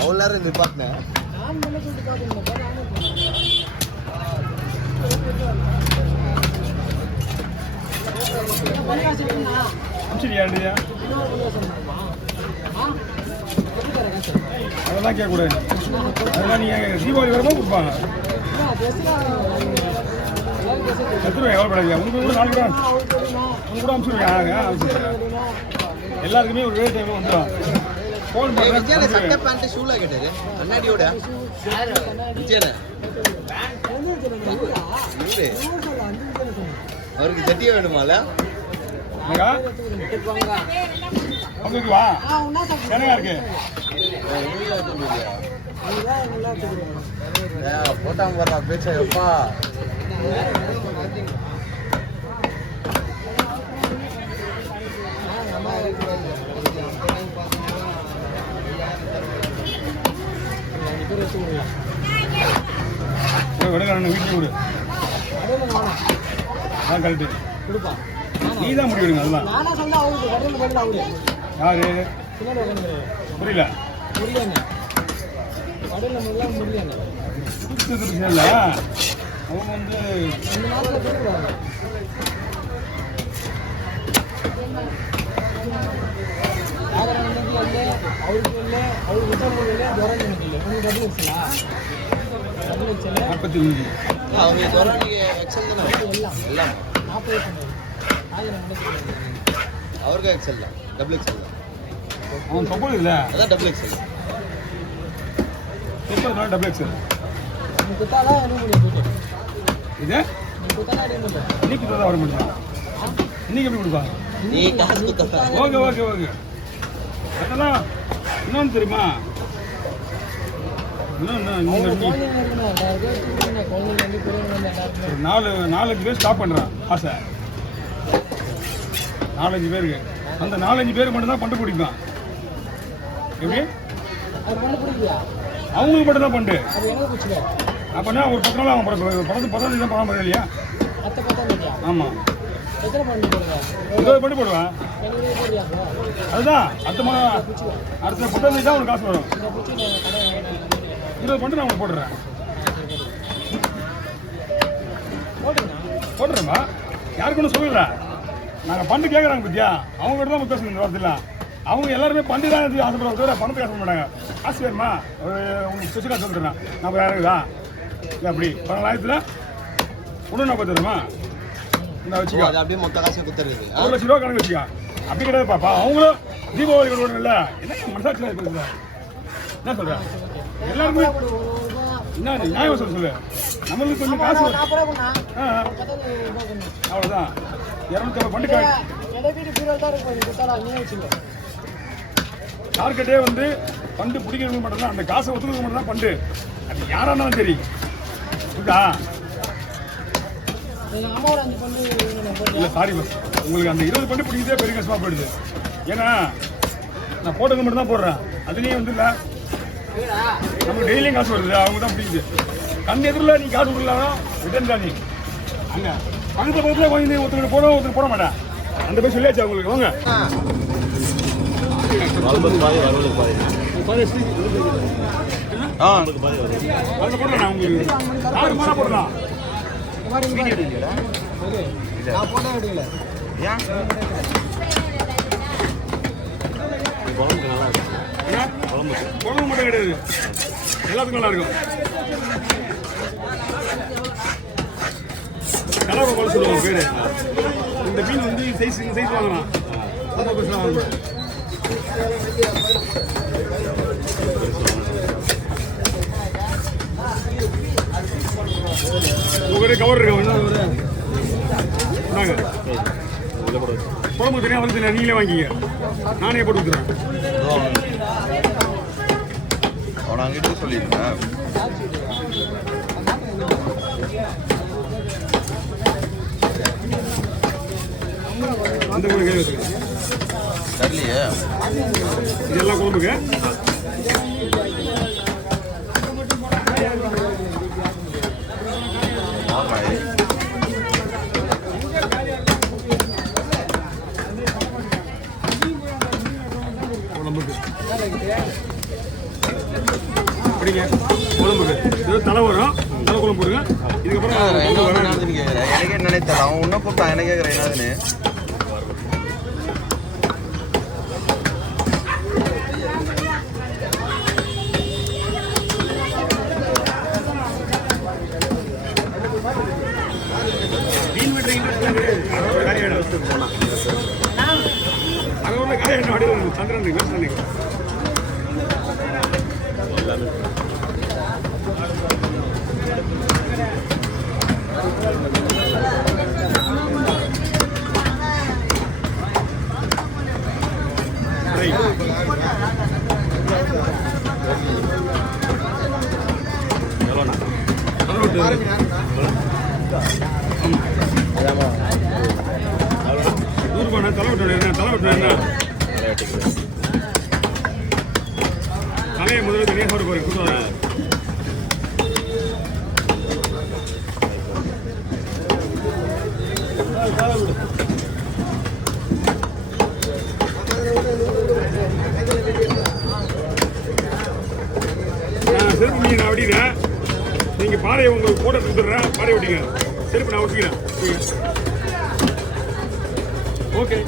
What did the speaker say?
எவ்வளோ நேரம் நிப்பாட்டினேன் அதெல்லாம் கேட்கக்கூடாது. அதெல்லாம் நீங்கள் தீபாவளி வரமா கொடுப்பாங்க. எத்தனை எவ்வளோ படாது உங்களுக்கு கூட 4 கிராம் உங்களுக்கு கூட அனுப்பிச்சுடுவேன். எல்லாருக்குமே ஒரு ரேட் எவ்வளோ வந்துடும். ஃபோன் பண்ணுறேன். சட்டை பேண்ட்டு ஷூலாம் கேட்டது கண்ணாடியோட அவருக்கு சட்டியே வேணுமால உங்களுக்கு வா என்னங்க இருக்கு போட்டாங்க வர்றா பேச்சா எப்பா வீட்டுல விடு அதான் கரெக்டு நீ தான் முடி விடுங்க அதெல்லாம் யாரு புரியல இல்லை அவங்க வந்து அவருக்கு எக்ஸல் தான் டபுள் எக்ஸல் தான் அவன் தொப்பல் இல்லை அதான் டபுள் எக்ஸல் டபுள் எக்ஸல் இது இன்னைக்கு தான் வர முடியும் இன்னைக்கு எப்படி கொடுப்பாங்க நீ காசு கொடுத்தா ஓகே ஓகே ஓகே அதெல்லாம் இன்னொன்று தெரியுமா நாலஞ்சு பேர் ஸ்டாப் பண்ணுறான் ஆசை 4-5 பேருக்கு அந்த 4-5 பேருக்கு மட்டும்தான் பண்டு பிடிப்பான் எப்படி அவங்களுக்கு மட்டும் தான் பண்டு அப்படின்னா ஒரு 10 நாள் அவன் படத்து 10 தான் படம் இல்லையா ஆமாம் 20 பண்டு போடுவேன் அதுதான் அடுத்த 10 தான் உனக்கு காசு வரும் 20 பண்டு நான் உங்களுக்கு போடுறேன் போட்டுறேம்மா யாருக்கு ஒன்றும் சொல்லல நாங்கள் பண்டு கேட்குறாங்க பத்தியா அவங்க கிட்ட தான் பேசணும் இந்த வாரத்தில் அவங்க எல்லாருமே பண்டு தான் ஆசைப்படுறாங்க பணத்துக்கு ஆசை மாட்டாங்க காசு வேணுமா உங்களுக்கு சுற்றி காசு சொல்லிட்டுறேன் நம்ம யாருக்குதா இல்லை அப்படி 15,000 ஒன்று நான் பார்த்துருமா இந்த வச்சுக்கோ அது அப்படியே மொத்த காசு கொடுத்துருக்கு 1 லட்ச ரூபா கணக்கு வச்சுக்கா அப்படி கிடையாது பாப்பா அவங்களும் தீபாவளி கொண்டு இல்லை என்ன மனசாட்சி இருக்குது என்ன சொல்கிறேன் எல்லாருமே என்ன நியாயம் சொல்லு நம்மளுக்கு கொஞ்சம் காசு அவ்வளோதான் 250 பண்டு டார்கெட்டே வந்து பண்டு பிடிக்கிறவங்க மட்டும்தான் அந்த காசை ஒத்துக்கிறது மட்டும் தான் பண்டு அது யாரா இருந்தாலும் சரி புரியுதா இல்லை சாரி பஸ் உங்களுக்கு அந்த 20 பண்டு பிடிக்கிறதே பெரிய கஷ்டமாக போயிடுது ஏன்னா நான் போட்டவங்க மட்டும் தான் போடுறேன் அதுலேயும் வந்து இல்லை நமக்கு டெய்லியும் காசு வருது அவங்க தான் பிடிக்குது கண் எதிரில் நீ காசு கொடுக்கலாம் ரிட்டர்ன் தான் நீ அங்கே பக்கத்தில் பக்கத்தில் கொஞ்சம் ஒருத்தர் போட மாட்டேன் அந்த போய் சொல்லியாச்சு அவங்களுக்கு வாங்க போடலாம் நான் உங்களுக்கு போடலாம் குழம்பு மட்டும் கிடையாது எல்லாத்துக்கும் நல்லா இருக்கும் கலவை போல சொல்லுவாங்க பேரு இந்த மீன் வந்து சைஸ் வாங்கலாம் ரொம்ப பெருசாக வாங்கலாம் உங்கள்கிட்ட கவர் இருக்கா குழம்பு தெரியா வந்து நீங்களே வாங்கிக்க நானே போட்டு கொடுத்துறேன் அவனை அங்கிட்ட சொல்லியிருக்கேன் அந்த கூட கை வச்சுக்க தெரியலையே இதெல்லாம் குழம்புக்கு அப்படிங்க குழம்புக்கு இது தலை வரும், தலை குழம்பு போடுங்க. இதுக்கப்புறம் எனக்கே நினைத்தல அவன் இன்னும் கூப்பிட்டான், எனக்கு கேட்குறேன் என்னதுன்னு. மீன் வெட்டுற இன்ட்ரெஸ்ட் அதோட காரியம் போனான் அதோட காரியம் அப்படி சந்திரன் வீட்டு தலையை முதல்ல தனியாக போட போறேன் கூட்டம் செருப்பு மீன் நான் வெட்டிக்கிறேன். நீங்க பாறையை உங்களுக்கு போட கொடுத்துட்றேன், பாறையை வெட்டிங்க. செருப்பு நான் ஒட்டிக்கிறேன். ஓகே.